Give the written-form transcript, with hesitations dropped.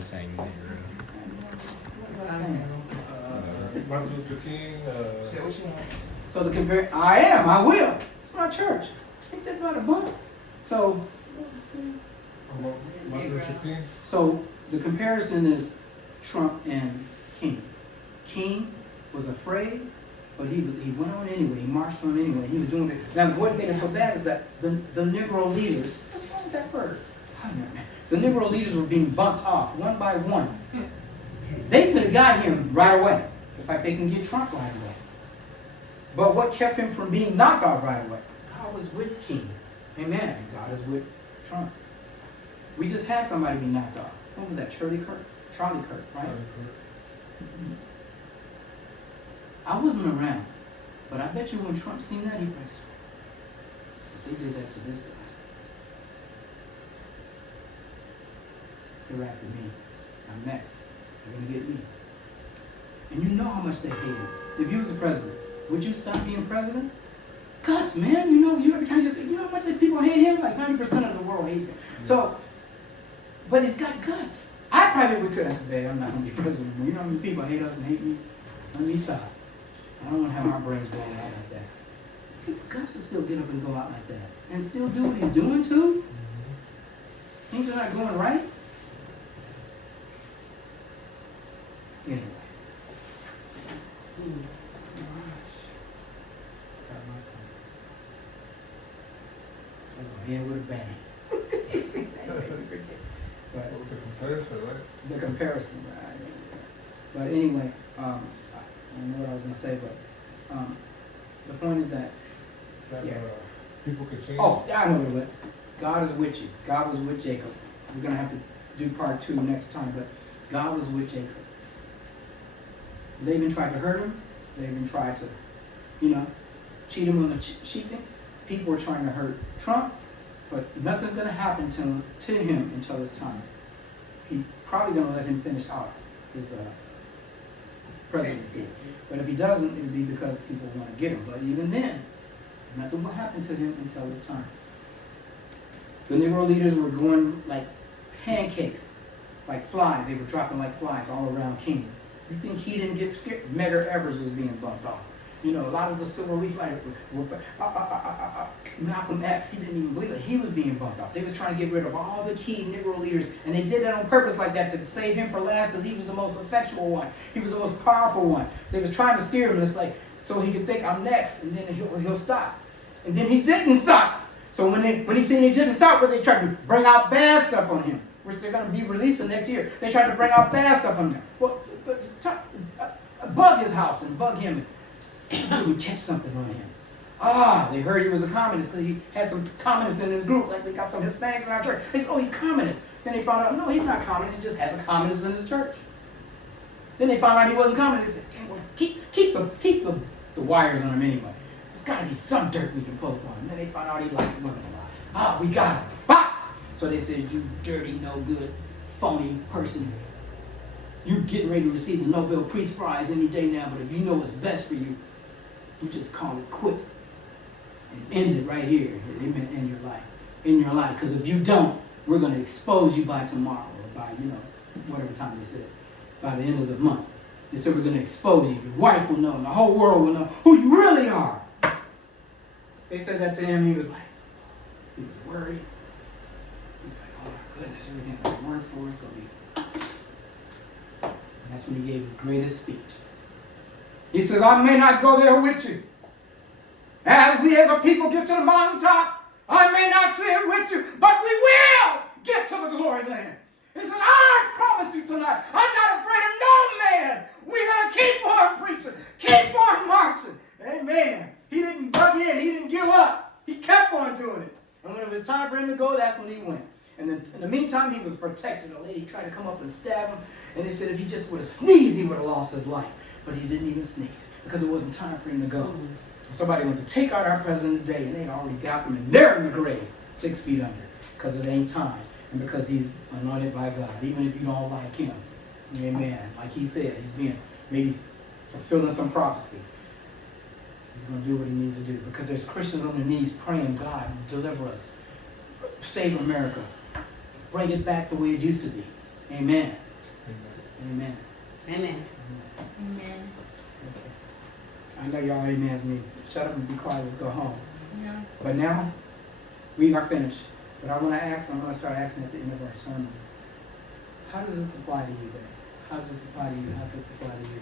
I'm saying nigger. Martin Luther King. So the I will. It's my church. Take that by the bun. So Martin Luther King. So the comparison is Trump and King. King was afraid, but he went on anyway. He marched on anyway. He was doing it. Now, what made it so bad is that the Negro leaders, what's wrong with that bird? The Negro leaders were being bumped off one by one. They could have got him right away, just like they can get Trump right away. But what kept him from being knocked out right away? God was with King. Amen. And God is with Trump. We just had somebody be knocked off. What was that? Charlie Kirk, right? I wasn't around, but I bet you when Trump seen that, he pressed. They did that to this guy. They're after me. I'm next. They're gonna get me. And you know how much they hate him. If you was the president, would you stop being president? Guts, man. You know every time you know how much people hate him. Like 90% of the world hates him. So, but he's got guts. I probably would say, babe, I'm not gonna be president anymore. You know how many people hate us and hate me? Let me stop. I don't want to have our brains blown out like that. He's guts to still get up and go out like that. And still do what he's doing too. Things are not going right. Anyway. I was going in with a bang. But The comparison, right? the comparison, right? But anyway, I don't know what I was going to say, but the point is that People could change. Oh, yeah, I know what it was. God is with you. God was with Jacob. We're going to have to do part 2 next time, but God was with Jacob. Laban tried to hurt him. Laban tried to, cheat him on the cheat thing. People were trying to hurt Trump, but nothing's going to happen to him until it's time. He's probably going to let him finish out his presidency. But if he doesn't, it'll be because people want to get him. But even then, nothing will happen to him until it's time. The Negro leaders were going like pancakes, like flies. They were dropping like flies all around King. You think he didn't get scared? Medgar Evers was being bumped off. A lot of the civil rights were Malcolm X, he didn't even believe it. He was being bumped off. They was trying to get rid of all the key Negro leaders, and they did that on purpose like that to save him for last because he was the most effectual one. He was the most powerful one. So they was trying to steer him, so he could think, I'm next, and then he'll stop. And then he didn't stop. So when he seen he didn't stop, they tried to bring out bad stuff on him, which they're going to be releasing next year. They tried to bring out bad stuff on him. Well, bug his house and bug him and see if we can catch something on him. They heard he was a communist because he had some communists in his group, like we got some Hispanics in our church. They said, oh, he's communist. Then they found out, no, he's not communist, he just has a communist in his church. Then they found out he wasn't communist. They said, dang, well, keep the wires on him anyway. There's got to be some dirt we can pull upon him. Then they found out he likes women a lot. We got him. Bah! So they said, you dirty, no good, phony person. You're getting ready to receive the Nobel Peace Prize any day now, but if you know what's best for you, you just call it quits and end it right here. Amen. In your life. Because if you don't, we're going to expose you by tomorrow or by, whatever time they said, by the end of the month. They said we're going to expose you. Your wife will know and the whole world will know who you really are. They said that to him. He was worried. He was like, oh my goodness, everything I'm worried for is going to be. And that's when he gave his greatest speech. He says, I may not go there with you. As we as a people get to the mountaintop, I may not see it with you, but we will get to the glory land. He says, I promise you tonight, I'm not afraid of no man. We're going to keep on preaching, keep on marching. Amen. He didn't bug in, he didn't give up. He kept on doing it. And when it was time for him to go, that's when he went. And then, in the meantime, he was protected. A lady tried to come up and stab him. And they said if he just would have sneezed, he would have lost his life. But he didn't even sneeze because it wasn't time for him to go. Somebody went to take out our president today, and they already got him, and they're in the grave, 6 feet under, because it ain't time, and because he's anointed by God, even if you don't like him. Amen. Like he said, he's being maybe fulfilling some prophecy. He's going to do what he needs to do, because there's Christians on their knees praying, God, deliver us, save America, bring it back the way it used to be. Amen. Amen. Amen. Amen. Okay. I know y'all amens me. Shut up and be quiet. Let's go home. No. But now, we are finished. But I want to ask, I'm going to start asking at the end of our sermons. How does this apply to you, then? How does this apply to you? How does this apply to you?